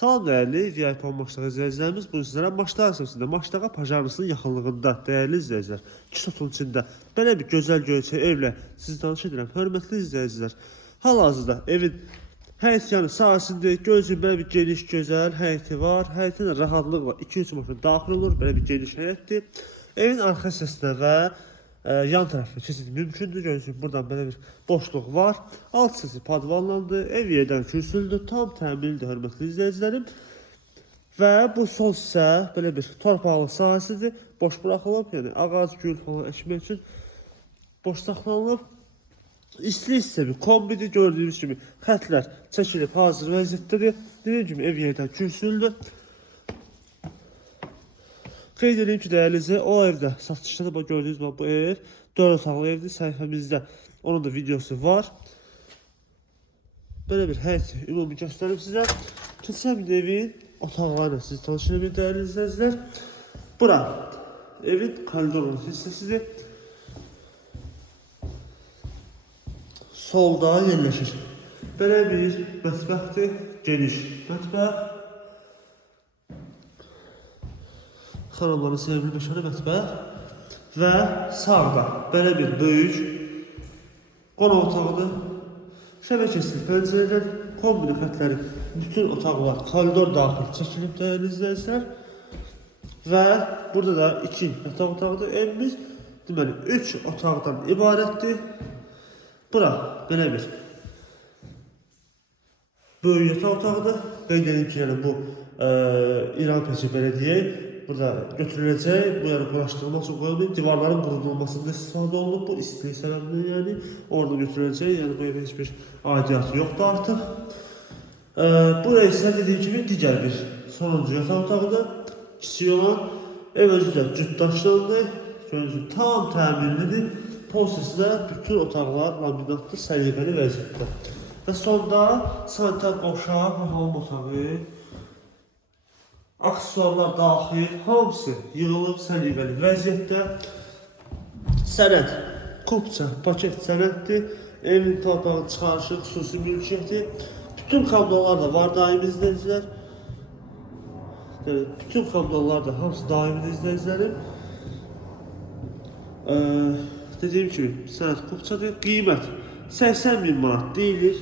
Salam dəyərli VIP Maçdağı izləyicilərimiz, bugün sizlərə Maçdağı əsasında Maçdağı Pajarlısının yaxınlığında dəyərli izləyicilər, 2 sotun içində belə bir gözəl göyçək evlə sizi tanış edirəm. Hörmətli izləyicilər, hal-hazırda evin həyət yanı sahəsində gözün belə bir geniş, gözəl həyəti var. Həyətin rahatlıqla 2-3 maşın daxil olur, belə bir geniş həyətdir. Evin arxa hissəsinə və yan tərəfə keçid mümkündür. Görürsünüz, buradan belə bir boşluq var. Alt hissəsi padvallandı. Ev yerdən kürsülüdür. Tam təmirlidir, hörmətli izləyicilərim. Və bu sol hissə belə bir torpaqlı sahəsidir. Boş buraxılıb, yəni ağac, gül falan əkmək üçün boş saxlanılıb. İstili hissə bir kombidir. Gördüyünüz kimi xətlər çəkilib hazır vəziyyətdədir. Dediyim kimi ev yerdən kürsülüdür. Qeyd edeyim ki, dəyərli o evdə satışda gördüyünüz gibi bu ev 4 otaqlı evdir. Səhifəmizdə onun da videosu var. Böyle bir həyət ümumi göstərim sizə. Keçəm evin otaqlarına sizi tanış edelim dəyərli izləyicilər. Bura evin koridorun hissəsidir. Solda yerləşir. Belə bir mətbəxdir, geniş mətbəx. Xanımların sevimli meşəli mətbəx və sağda belə bir böyük qonaq otağıdır. Şəbəkəsiz pəncərələr, kombini xətləri, bütün otaqlar, koridor daxil çəkilib dəyərli izləyicilər. Və burada da 2 yataq otağıdır. Evimiz deməli 3 otaqdan ibarətdir. Bura belə bir böyük yataq otağıdır. Qeyd edeyim ki, yəni bu İran peçi belə deyək. Burada götürüləcək, bu yəni quraşdırılmaq üçün qoyulmayıb, divarların qurudulmasında istifadə olunub, bu istilik səbəbindən yəni orada götürüləcək, yəni bu evin heç bir aidiyyatı yoxdur artıq. Buraya isə dediyim kimi digər bir sonuncu yataq otağıdır, kiçik olan, ev özü də cütdaşlandır, görürsünüz, tam təmirlidir, prosesdə bütün otaqlar laminatlı, səliqəli vəziyyətdə. Və sonda sanitar qovşaq, hamam otağı, aksesuarlar daxil, hamısı yığılıb səliqəli vəziyyətdə. Sənəd, kupça, paket sənəddir. Evin torpağı çıxarışı, xüsusi mülkiyyəti. Bütün kablolar da var daimi izləyicilər. Bütün kablolar da hamısı daimi izləyicilərim. Dediyim kimi, sənəd kupçadır. Qiymət 80.000 manat deyilir.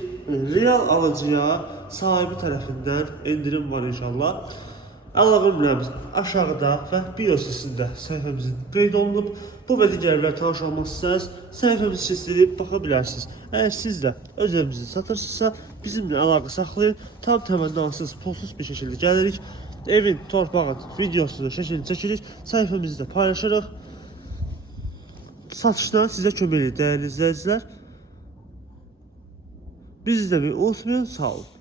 Real alıcıya sahibi tərəfindən endirim var inşallah. Əlaqə nömrəmiz aşağıda və biosisində səhifəmizin qeyd olunub. Bu və digərlər tanış olmaq istərsəniz səhifəmizi çizdirib baxa bilərsiniz. Əgər siz də öz evinizi satırsınızsa bizimlə əlaqə saxlayın. Tam təmənnasız, pulsuz bir şəkildə gəlirik. Evin, torpağın videosunu, şəklini çəkirik. Səhifəmizdə paylaşırıq. Satışda sizə kömək edir dəyərli izləyicilər. Bizi izləməyi unutmayın. Sağ olun.